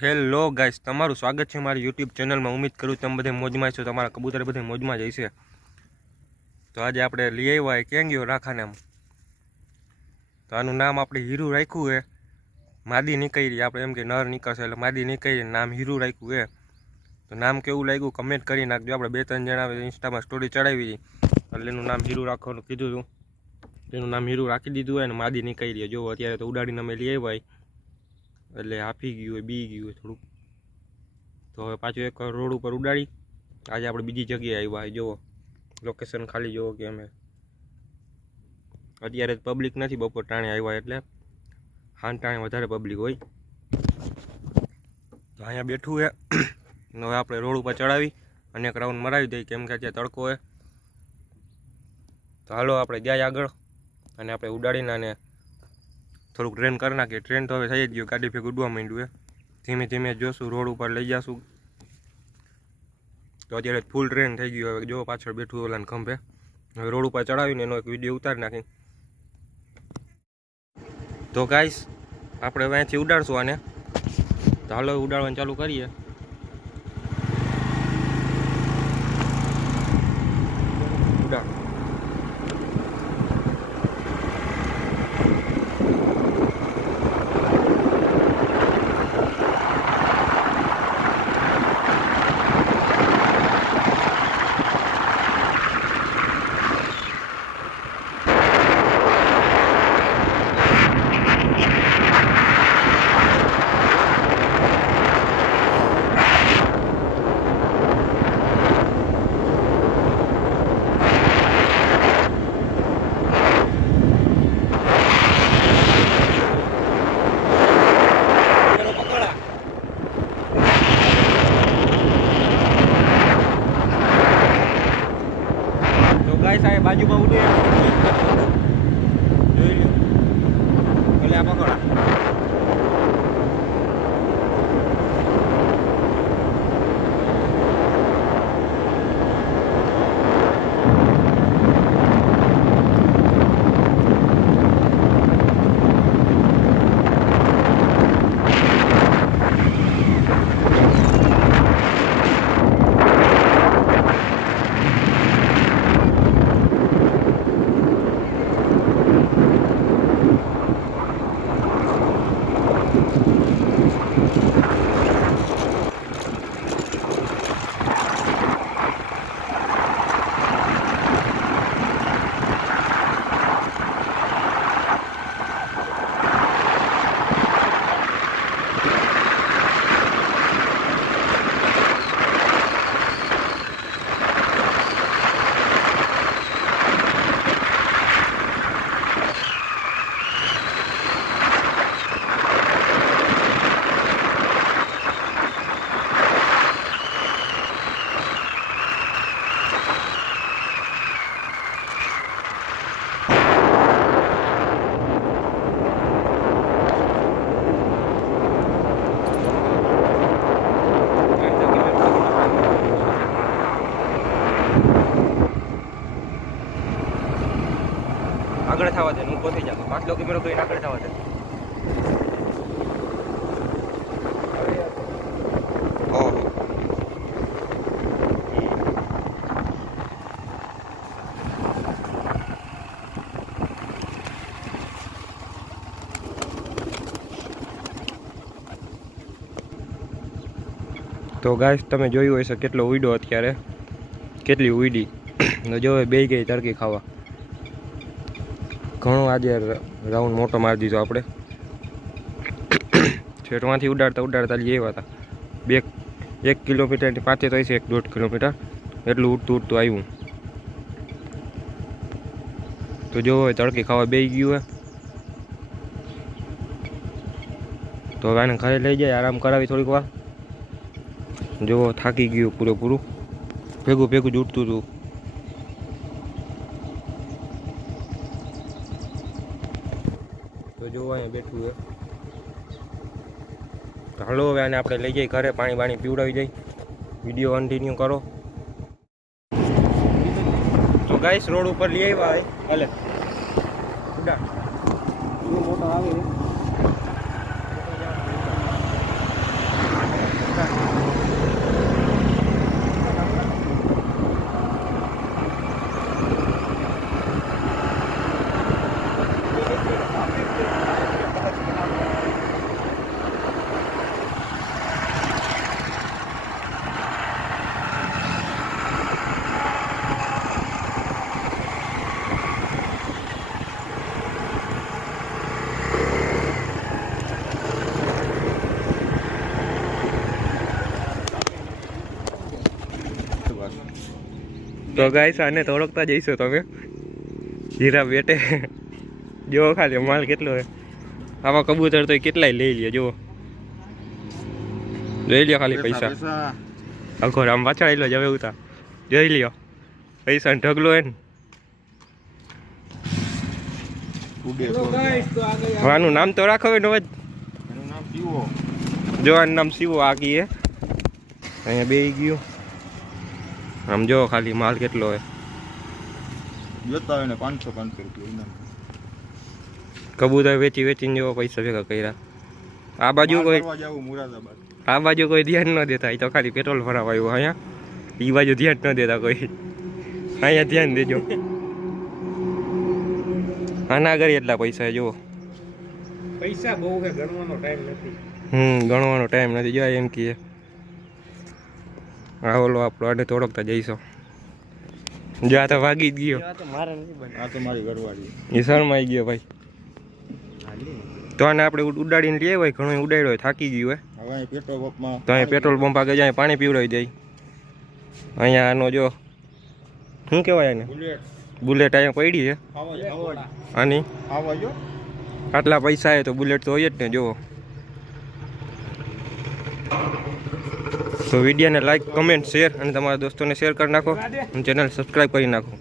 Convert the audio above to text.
Hello guys તમારું સ્વાગત છે મારી યુટ્યુબ ચેનલમાં ઉમ્મીદ કરું તમે બધે મોજમાં છો તમારા કબૂતર બધે મોજમાં જ તો આજે આપણે લઈ આવ્યા ક્યાં ગયો રાખાને આમ તો આનું નામ આપણે હીરું રાખ્યું હે. માદી નીકળી, આપણે એમ કે નર નીકળશે એટલે માદી નીકળી નામ હીરું રાખ્યું હે. તો નામ કેવું લાગ્યું કમેન્ટ કરી નાખજો. આપણે બે ત્રણ જણા ઇન્સ્ટામાં સ્ટોરી ચડાવી એટલે એનું નામ હીરું રાખવાનું કીધું હતું તેનું નામ હીરું રાખી દીધું હોય અને માદી નીકળી જો અત્યારે તો ઉડાડીને અમે લઈ આવ્યા એટલે હાફી ગયું હોય, બી ગયું હોય થોડુંક. તો હવે પાછું એક રોડ ઉપર ઉડાડી. આજે આપણે બીજી જગ્યાએ આવ્યા જુઓ. લોકેશન ખાલી જુઓ કે અમે. અત્યારે પબ્લિક નથી, બપોર ટાણે આવ્યા એટલે હાન ટાણે વધારે પબ્લિક હોય. તો અહીંયા બેઠું છે. હવે આપણે રોડ ઉપર ચડાવી અને એક રાઉન્ડ મરાવી દઈએ, કેમ કે અત્યારે તડકો હોય તો હાલો, આપણે જાય આગળ અને આપણે ઉડાડીને અને થોડુંક ટ્રેન કરી નાખીએ. ટ્રેન તો હવે થઈ જ ગયું. ગાડી ભેગું ઉડવા માંડ્યું એ ધીમે ધીમે જોશું. રોડ ઉપર લઈ જશું. તો અત્યારે ફૂલ ટ્રેન થઈ ગયું. હવે જો પાછળ બેઠું ઓલાને ખંભે. હવે રોડ ઉપર ચડાવીને એનો એક વીડિયો ઉતારી નાખી તો ગાઈશ આપણે હવે અહીંથી ઉડાડશું આને. તો હાલો ઉડાડવાનું ચાલુ કરીએ. ઉડાડ તો ગાઈસ આ બાજુમાં ઉડે જોઈ લ્યો ભલે આ આગળ થવા દે, હું પહોંચી જાઉં. પાંચ કેમેરો કરીને આગળ થવા દે. તો ગાય તમે જોયું હશે કેટલો ઉડ્યો અત્યારે. કેટલી ઉડી. જો બે ગઈ તરકી ખાવા. ઘણો આજે રાઉન્ડ મોટો મારી દીધો આપણે. છેટમાંથી ઉડાડતા ઉડાડતા લઈ આવ્યા હતા. બે, એક કિલોમીટરની પાછે તો છે એક દોઢ કિલોમીટર. એટલું ઉડતું ઉડતું આવ્યું. તો જો હવે તડકી ખાવા બે ગયું હોય તો હવે આને ઘરે લઈ જાય, આરામ કરાવી થોડીક વાર. જો થાકી ગયું પૂરેપૂરું. ભેગું ભેગું જ ઉડતું હતું. તો જો અહીંયા બેઠું છે. તો હાલો હવે આને આપણે લઈ જઈએ ઘરે, પાણી પાણી પીવડાવી જઈ વીડિયો કન્ટિન્યુ કરો. તો ગાઈસ રોડ ઉપર લઈ આવ્યા હલે. ઉડા. મોટો આવે તો ગાઈસ આને ઓળખતા જઈશો તમે. હીરા બેટે જો ખાલી માલ કેટલો છે. આવા કબૂતર તો કેટલાય લઈ લે જુઓ. જોઈ લ્યો ખાલી પૈસા. આખો આમ પાછળ આવેલો જ હવે ઉતા. જોઈ લ્યો. પૈસા ઢગલો હે ને. હવે આનું નામ તો રાખો એનું નામ પીવો જો આનું નામ શિવો આ કી અહીંયા બે ગયું. આમ જો ખાલી માલ કેટલો હોય. જોતા હોય ને પાંચસો પાંચસો રૂપિયા કબૂતર વેચી વેચીને જેવો પૈસા ભેગા કર્યા. આ બાજુ કોઈ આ બાજુ કોઈ ધ્યાન ન દેતા એ તો ખાલી પેટ્રોલ ભરાવા આવ્યું અહીંયા એ બાજુ ધ્યાન ન દેતા કોઈ. અહીંયા ધ્યાન દેજો. આના આગળ એટલા પૈસા જુઓ. પૈસા બહુ ગણવાનો ટાઈમ નથી. હમ ગણવાનો ટાઈમ નથી. જો એમ કહીએ આ ઓલો આપણો આને તો ઓળખતા જઈશું. જો આ તો વાગી જ ગયો. એ શરમાઈ ગયો ભાઈ. તો આને આપણે ઉડાડીને લઈએ હોય ઘણો ઉડાડ્યો હોય થાકી ગયું હોય. તો અહીંયા પેટ્રોલ પંપ આગળ જાય પાણી પીવડાવી જાય અહીંયા આનો જો શું કહેવાય આને? બુલેટ. અહીંયા પડી છે. આની? આટલા પૈસા એ તો બુલેટ તો હોય જ ને જુઓ. તો વિડીયોને લાઇક કમેન્ટ શેર અને તમારા દોસ્તોને શેર કરી નાખો અને ચેનલ સબસ્ક્રાઈબ કરી નાખો.